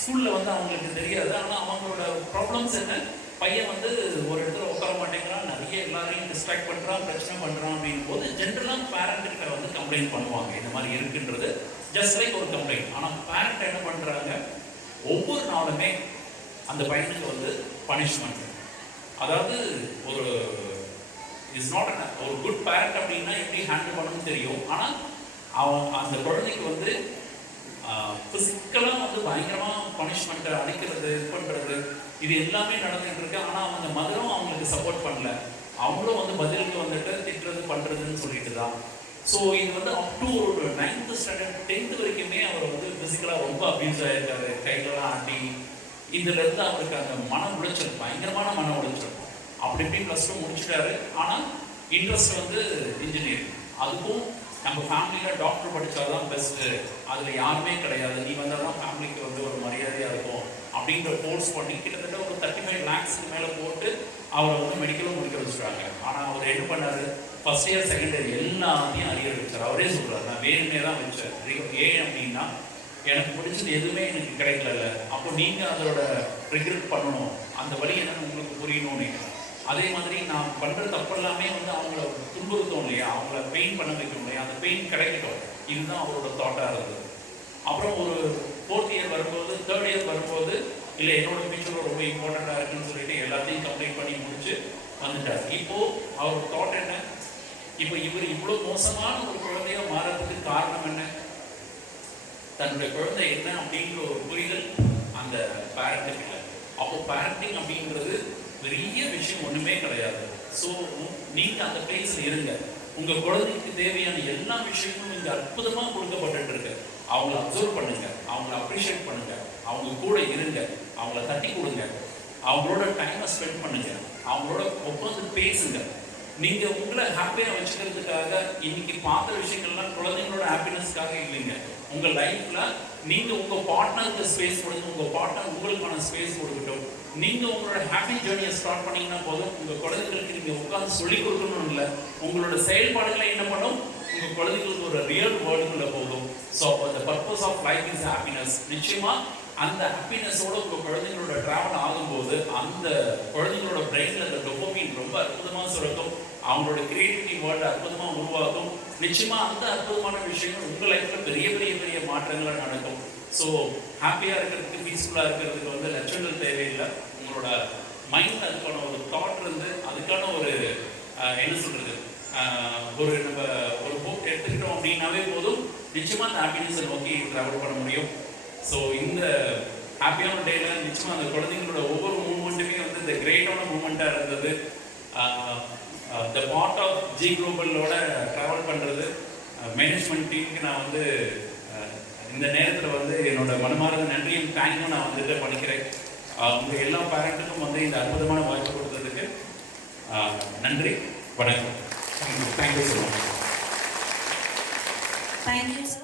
ஸ்கூலில் வந்து அவங்களுக்கு தெரியாது. ஆனால் அவங்களோட ப்ராப்ளம்ஸ் என்ன, பையன் வந்து ஒரு இடத்துல உட்கார மாட்டேங்கிறான், நிறைய எல்லாரையும் டிஸ்ட்ராக்ட் பண்ணுறான், பிரச்சனை பண்ணுறான் அப்படின் போது ஜென்ரலாக பேரண்ட்டுக்கிட்ட வந்து கம்ப்ளைண்ட் பண்ணுவாங்க, இந்த மாதிரி இருக்குன்றது ஜஸ்ட் லைக் ஒரு கம்ப்ளைண்ட். ஆனால் பேரண்ட் என்ன பண்ணுறாங்க, ஒவ்வொரு நாளுமே அந்த பையனுக்கு வந்து பனிஷ்மெண்ட். அதாவது ஒரு இஸ் நாட் ஒரு குட் பேரண்ட் அப்படின்னா எப்படி ஹேண்டில் பண்ணணும்னு தெரியும். ஆனால் அவன் அந்த குழந்தைக்கு வந்து ஃபிசிக்கலாக வந்து பயங்கரமாக பனிஷ்மெண்ட்டை அடிக்கிறது, இது பண்ணுறது, இது எல்லாமே நடந்துகிட்டு இருக்கு. ஆனால் அவங்க மதரும் அவங்களுக்கு சப்போர்ட் பண்ணல, அவங்களும் வந்து பதிலுக்கு வந்துட்டு திட்டுறது பண்ணுறதுன்னு சொல்லிட்டு தான். ஸோ இது வந்து அப் டு ஒரு 9th ஸ்டாண்டர்ட் 10th வரைக்குமே அவர் வந்து ஃபிசிக்கலாக ரொம்ப அப்யூஸ் ஆகிருக்காரு, கைகளெல்லாம் ஆட்டி. இதுலேருந்து அவருக்கு அந்த மன உளைச்சல், பயங்கரமான மன உளைச்சல். அப்படி இப்படி +2 முடிச்சுட்டாரு. ஆனால் இன்ட்ரெஸ்ட் வந்து இன்ஜினியரிங். அதுக்கும் நம்ம ஃபேமிலியில் டாக்டர் படித்தாதான் பெஸ்ட்டு, அதில் யாருமே கிடையாது, நீ வந்தால் தான் ஃபேமிலிக்கு வந்து ஒரு மரியாதையாக இருக்கும் அப்படின்ற கோர்ஸ் பண்ணி கிட்டத்தட்ட ஒரு 35 lakhs மேலே போட்டு அவரை வந்து மெடிக்கலும் முடிக்க வச்சுட்டாங்க. ஆனால் அவர் என்ன பண்ணார், ஃபஸ்ட் இயர் செகண்ட் இயர் எல்லாத்தையும் அரியர் வச்சார். அவரே சொல்கிறார், நான் வேணுமே தான் வச்சேன். ஏன் அப்படின்னா எனக்கு பிடிச்சது எதுவுமே எனக்கு கிடைக்கல. அப்போ நீங்கள் அதோட ரிக்ரெட் பண்ணணும், அந்த வழி என்னன்னு உங்களுக்கு புரியணும்னு. அதே மாதிரி நான் பண்ணுற தப்பெல்லாம் எல்லாமே வந்து அவங்கள துன்புறுத்தோம் இல்லையா, அவங்கள பெயின் பண்ண வைக்கும் இல்லையா, அந்த பெயின் கிடைக்கட்டும், இதுதான் அவரோட தாட்டாக இருந்தது. அப்புறம் ஒரு 4th இயர் வரும்போது, 3rd இயர் வரும்போது, இல்லை என்னோட ஃபியூச்சர் ரொம்ப இம்பார்ட்டண்ட்டாக இருக்குன்னு சொல்லிட்டு எல்லாத்தையும் கம்ப்ளீட் பண்ணி முடிச்சு வந்துட்டார். இப்போ அவர் தாட் என்ன, இப்போ இவர் இவ்வளோ மோசமான ஒரு குழந்தையா மாறதுக்கு காரணம் என்ன, தன்னுடைய குழந்தை என்ன அப்படிங்கிற ஒரு புரிதல் அந்த பேரண்ட்டுக்கு இல்லை. அப்போ பேரண்டிங் அப்படின்றது பெரிய விஷயம் ஒன்றுமே கிடையாது. ஸோ நீங்கள் அந்த பிளேஸில் இருங்க. உங்கள் குழந்தைக்கு தேவையான எல்லா விஷயங்களும் இங்கே அற்புதமாக கொடுக்கப்பட்டு இருக்கு. அவங்கள அப்சர்வ் பண்ணுங்க, அவங்கள அப்ரிஷியேட் பண்ணுங்க, அவங்க கூட இருங்க, அவங்கள தட்டி கொடுங்க, அவங்களோட டைமை ஸ்பெண்ட் பண்ணுங்க, அவங்களோட உட்காந்து பேசுங்க. நீங்கள் உங்களை ஹாப்பியாக வச்சுக்கிறதுக்காக இன்னைக்கு பார்த்த விஷயங்கள்லாம் குழந்தைங்களோட ஹாப்பினஸ்க்காக இல்லைங்க. உங்கள் லைஃப்பில் நீங்கள் உங்கள் பார்ட்னருக்கு ஸ்பேஸ் கொடுங்க, உங்கள் பார்ட்னர் உங்களுக்கான ஸ்பேஸ் கொடுக்கட்டும். நீங்கள் உங்களோட ஹாப்பி ஜேர்னியை ஸ்டார்ட் பண்ணிங்கன்னா போதும், உங்கள் குழந்தைங்களுக்கு நீங்கள் உட்காந்து சொல்லிக் கொடுக்கணும்னு இல்லை, உங்களோட செயல்பாடுகளை என்ன பண்ணும், உங்கள் குழந்தைங்களுக்கு ஒரு ரியல் வேர்ல்டுக்குள்ளே போகும். So the purpose of life is happiness. நிச்சயமாக அந்த ஹாப்பினஸோட உங்கள் குழந்தைங்களோட ட்ராவல் ஆகும்போது அந்த குழந்தைங்களோட பிரெயினில் அந்த டோபமைன் ரொம்ப அற்புதமாக சுரக்கும், அவங்களோட கிரியேட்டிவிட்டி வேர்ல்டு அற்புதமாக உருவாகும். நிச்சயமாக அந்த அற்புதமான விஷயங்கள் உங்கள் லைஃப்பில் பெரிய பெரிய பெரிய மாற்றங்களாக நடக்கும். ஸோ ஹாப்பியாக இருக்கிறதுக்கு, பீஸ்ஃபுல்லாக இருக்கிறதுக்கு வந்து லட்சங்கள் தேவையில்லை. உங்களோட மைண்டில் அதுக்கான ஒரு தாட் இருந்து அதுக்கான ஒரு என்ன சொல்கிறது, ஒரு நம்ம ஒரு புக் எடுத்துக்கிட்டோம் அப்படின்னாவே போதும், நிச்சயமாக அந்த ஹாப்பினஸை நோக்கி ட்ராவல் பண்ண முடியும். ஸோ இந்த ஹாப்பியான டேயில் நிச்சயமாக அந்த குழந்தைங்களோட ஒவ்வொரு மூமெண்ட்டுமே வந்து இந்த கிரேட்டான மூமெண்ட்டாக இருந்தது. த பார்ட் ஆஃப் ஜி குளோபலோட ட்ராவல் பண்ணுறது மேனேஜ்மெண்ட் டீமுக்கு நான் வந்து இந்த நேரத்தில் வந்து என்னோட மனமார்ந்த நன்றியும் தேங்க்யூ நான் வந்துட்டு பண்ணிக்கிறேன். உங்கள் எல்லா பேரண்ட்டுக்கும் வந்து இந்த அற்புதமான வாய்ப்பு கொடுத்ததுக்கு நன்றி, வணக்கம். Thank you so much. Thank you sir.